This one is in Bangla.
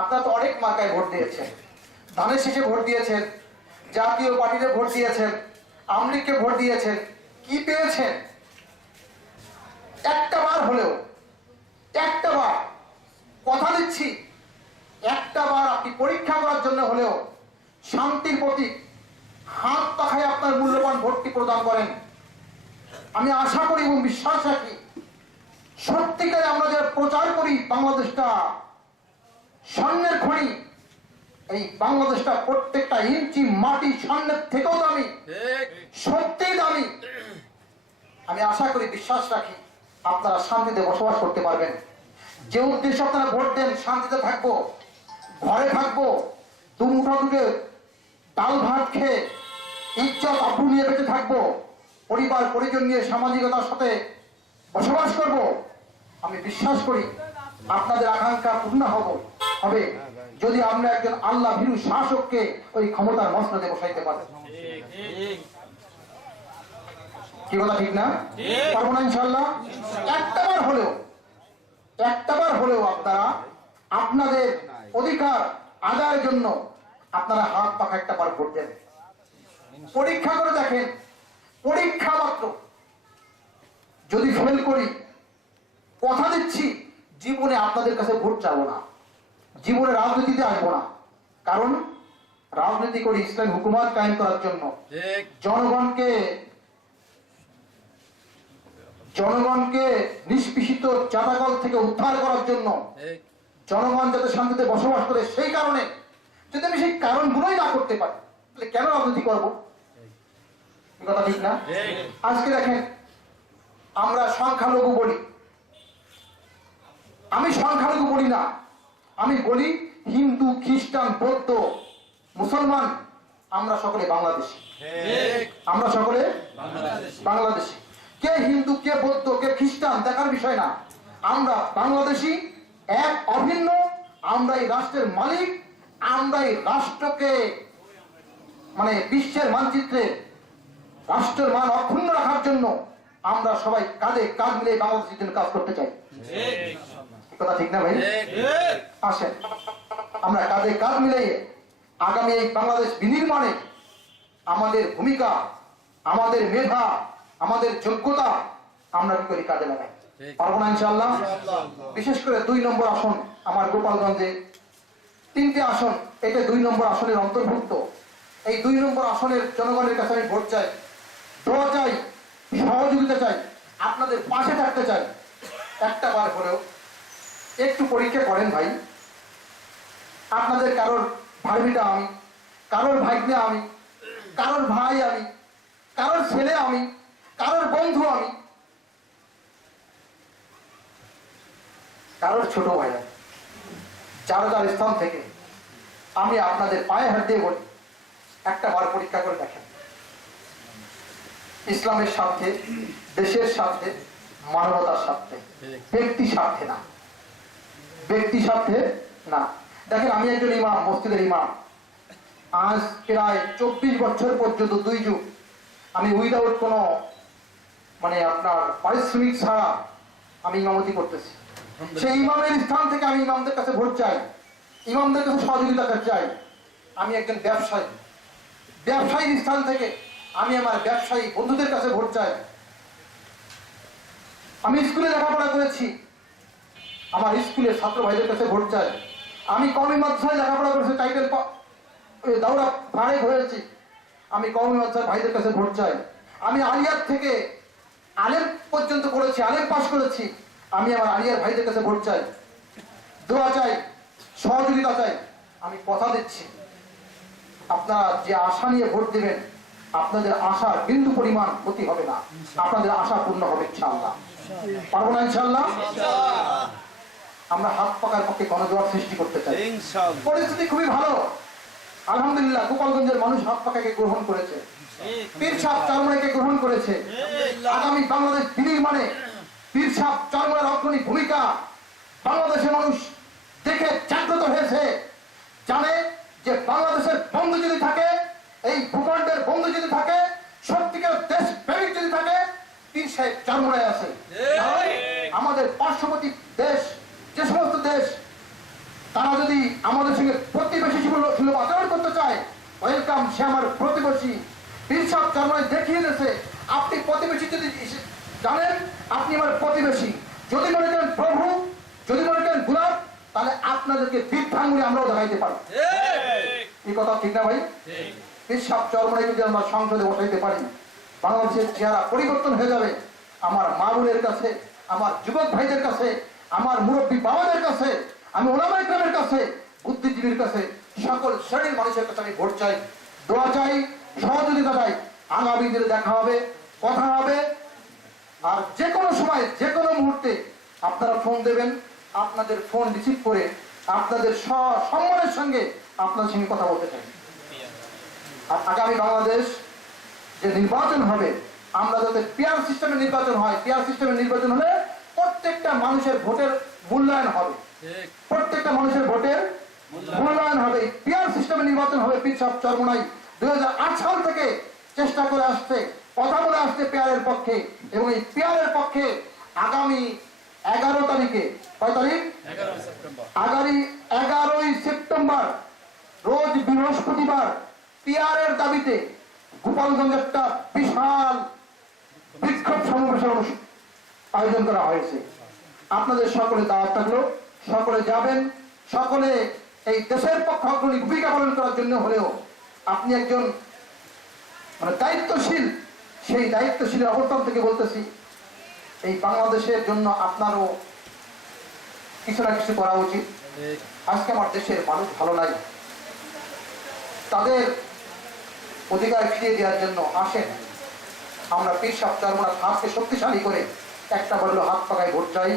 আপনারা তো অনেক মার্কায় ভোট দিয়েছেন। ধানের শেষে ভোট দিয়েছেন, জাতীয় পার্টিতে ভোট দিয়েছেন আমলিগকে ভোট দিয়েছেন, কি পেয়েছেন? একটা বার হলেও, একটা বার কথা দিচ্ছি, একটা বার আপনি পরীক্ষা করার জন্য হলেও শান্তির প্রতীক, হাত পাখায় আপনার মূল্যবান ভোটটি প্রদান করেন। আমি আশা করি এবং বিশ্বাস রাখি, সত্যিকারে আমরা যে প্রচার করি বাংলাদেশটা স্বর্ণের খনি এই বাংলাদেশটা প্রত্যেকটা ইঞ্চি মাটি স্বর্ণের থেকেও দামি সত্যিই দামি। আমি আশা করি বিশ্বাস রাখি আপনারা শান্তিতে বসবাস করতে পারবেন। যে উদ্দেশ্যে আপনারা ভোট দেন শান্তিতে থাকব ঘরে থাকব দুমুঠা দুটো ডাল ভাত খেয়ে ইজ্জত আপু নিয়ে বেঁচে থাকব পরিবার পরিজন নিয়ে সামাজিকতার সাথে বসবাস করব আমি বিশ্বাস করি আপনাদের আকাঙ্ক্ষা পূর্ণ হব। হবে যদি আমরা একজন আল্লাহ ভীরু শাসককে ওই ক্ষমতার মসনদে বসাইতে পারি। কি কথা ঠিক না? পারব না ইনশাল্লাহ একটাবার হলেও একটাবার হলেও আপনারা আপনাদের অধিকার আদায়ের জন্য আপনারা হাত পাখা একটা বার ভোট দেন পরীক্ষা করে দেখেন পরীক্ষা মাত্র। যদি ফেল করি কথা দিচ্ছি জীবনে আপনাদের কাছে ভোট চাবো না। জীবনে রাজনীতিতে আসব না। কারণ রাজনীতি করি ইসলাম হুকুমাত কায়েম করার জন্য জনগণকে জনগণকে নিষ্পিষিত চাঁদাকল থেকে উদ্ধার করার জন্য জনগণ যাতে শান্তিতে বসবাস করে সেই কারণে যদি আমি সেই কারণগুলোই না করতে পারি তাহলে কেন রাজনীতি করব? কথা ঠিক না? আজকে দেখেন আমরা সংখ্যালঘু বলি। আমি সংখ্যালঘু বলি না। আমি বলি হিন্দু খ্রিস্টান বৌদ্ধ মুসলমান আমরা সকলে বাংলাদেশি। আমরা সকলে বাংলাদেশি। কে হিন্দু কে বৌদ্ধ কে খ্রিস্টান দেখার বিষয় না। আমরা বাংলাদেশি এক অভিন্ন আমরা এই রাষ্ট্রের মালিক আমরা এই রাষ্ট্রকে মানে বিশ্বের মানচিত্রে রাষ্ট্রের মান অক্ষুণ্ণ রাখার জন্য আমরা সবাই কাঁধে কাঁধ মিলে বাংলাদেশের জন্য কাজ করতে চাই। কথা ঠিক না ভাই? আসেন। আমরা কাঁধে কাঁধ মিলিয়ে আগামী এই বাংলাদেশ বিনির্মাণে আমাদের ভূমিকা আমাদের মেধা আমাদের যোগ্যতা আমরা কি করি কাজে লাগাই? পারব না ইনশাল্লাহ বিশেষ করে দুই নম্বর আসন আমার গোপালগঞ্জে। তিনটে আসন এটা দুই নম্বর আসনের অন্তর্ভুক্ত। এই দুই নম্বর আসনের জনগণের কাছে আমি ভোট চাই। দোয়া চাই সহযোগিতা চাই আপনাদের পাশে থাকতে চাই। একটা বার হলেও একটু পরীক্ষা করেন ভাই। আপনাদের কারোর ভাড়িটা আমি, কারোর ভাগ্নে আমি, কারোর ভাই আমি, কারোর ছেলে আমি, কারোর বন্ধু আমি। কারোর ছোট ভাই আমি। চারোদার স্থান থেকে আমি আপনাদের পায়ে হাত দিয়ে বলি, একটা বার পরীক্ষা করে দেখেন। ইসলামের স্বার্থে, দেশের স্বার্থে, মানবতার স্বার্থে, ব্যক্তি স্বার্থে না। ব্যক্তি স্বার্থে? না। দেখেন আমি একজন ইমাম মসজিদের ইমাম। আজ প্রায় চব্বিশ বছর পর্যন্ত দুই যুগ। আমি উইদাউট কোনো মানে আপনার পারিশ্রমিক ছাড়া আমি ইমামতি করতেছি। সেই ইমামের স্থান থেকে আমি ইমামদের কাছে ভোট চাই। ইমামদের কাছে সহযোগিতা চাই। আমি একজন ব্যবসায়ী। ব্যবসায়ীর স্থান থেকে আমি আমার ব্যবসায়ী বন্ধুদের কাছে ভোট চাই। আমি স্কুলে লেখাপড়া করেছি। আমার স্কুলের ছাত্র ভাইদের কাছে ভোট চাই। আমি কমি মাদ্রাসায় লেখাপড়া করেছি, টাইটেল দাউরা ফাড়ে হয়েছি। আমি কমি মাদ্রাসার ভাইদের কাছে ভোট চাই। আমি আলিয়ার থেকে আলেম পর্যন্ত করেছি, আলেম পাশ করেছি। আমি আমার আলিয়ার ভাইদের কাছে ভোট চাই। দোয়া চাই, সহযোগিতা চাই। আমি কথা দিচ্ছি। আপনারা যে আশা নিয়ে ভোট দেবেন, আপনাদের আশার বিন্দু পরিমাণ ক্ষতি হবে না। আপনাদের আশা পূর্ণ হবে, ইনশাআল্লাহ। পারব না, ইনশাআল্লাহ? আমরা হাত পাকার পক্ষে গণজোয়ার সৃষ্টি করতে চাই। পরিস্থিতি খুবই ভালো। আলহামদুলিল্লাহ গোপালগঞ্জের মানুষ হাত পাকাকে গ্রহণ করেছে। পীর সাহ গ্রহণ করেছে। আগামী বাংলাদেশ বিনির্মাণে পীর সাহ অগ্রণী ভূমিকা বাংলাদেশের মানুষ দেখে জাগ্রত হয়েছে। জানে যে বাংলাদেশের বন্ধু যদি থাকে এই ভূখণ্ডের বন্ধু যদি থাকে সত্যিকার দেশ প্রেমিক যদি থাকে পীর সাহেব চারমায় আছে আমাদের পার্শ্ববর্তী দেশ যে সমস্ত দেশ তারা যদি আমাদের সঙ্গে প্রতিবেশী সুলভ আচরণ করতে চায় ওয়েলকাম সে আমার প্রতিবেশী। বিরসাব চরমায় দেখিয়ে দিয়েছে আপনি প্রতিবেশী যদি জানেন আপনি আমার প্রতিবেশী। যদি মনে করেন প্রভু যদি মনে করেন গুলাব তাহলে আপনাদেরকে বৃদ্ধাঙ্গুলি আমরাও দেখাইতে পারি এই কথা ঠিক না ভাই? পেশাব চরমায় যদি আমরা সংসদে বসাইতে পারি বাংলাদেশের চেহারা পরিবর্তন হয়ে যাবে। আমার মা বোনের কাছে আমার যুবক ভাইদের কাছে আমার মুরব্বী বাবাদের কাছে, আমি ওলামা ইকরামের কাছে, বুদ্ধিজীবীর কাছে, সকল শ্রেণির মানুষের কাছে আমি ভোট চাই, দোয়া চাই, সহযোগিতা চাই। আগামী দিনে দেখা হবে, কথা হবে। আর যে কোনো সময়, যে কোনো মুহূর্তে আপনারা ফোন দেবেন, আপনাদের ফোন রিসিভ করে আপনাদের সম্মানের সঙ্গে আপনাদের সঙ্গে কথা বলতে চাই। আর আগামী বাংলাদেশ যে নির্বাচন হবে, আমরা যাতে পিয়ার সিস্টেমে নির্বাচন হয় পিয়ার সিস্টেমে নির্বাচন হলে প্রত্যেকটা মানুষের ভোটের মূল্যায়ন হবে। প্রত্যেকটা মানুষের ভোটের মূল্যায়ন। হবে। পিয়ার সিস্টেমে নির্বাচন হবে পিছাব চরমনাই দুই সাল থেকে চেষ্টা করে আসছে কথা বলে আসছে পেয়ারের পক্ষে। এবং এই পেয়ারের পক্ষে আগামী এগারো তারিখে কয় তারিখ? আগামী এগারোই সেপ্টেম্বর রোজ বৃহস্পতিবার পিয়ারের দাবিতে গোপালগঞ্জ একটা বিশাল বিক্ষোভ সমাবেশের অনুষ্ঠ- আয়োজন করা হয়েছে। আপনাদের সকলে দাওয়াত থাকল, সকলে যাবেন, সকলে এই দেশের পক্ষে অগ্রণী ভূমিকা পালন করার জন্য হলেও আপনি একজন মানে দায়িত্বশীল, সেই দায়িত্বশীল অবস্থান থেকে বলতেছি, এই বাংলাদেশের জন্য আপনারও কিছু না কিছু করা উচিত। আজকে আমার দেশের মানুষ ভালো নাই। তাদের অধিকার ফিরিয়ে দেওয়ার জন্য আসেন। আমরা পীর সাপ্তাহ হাতকে শক্তিশালী করে একটা বলল হাত পাকায় ভোট চাই।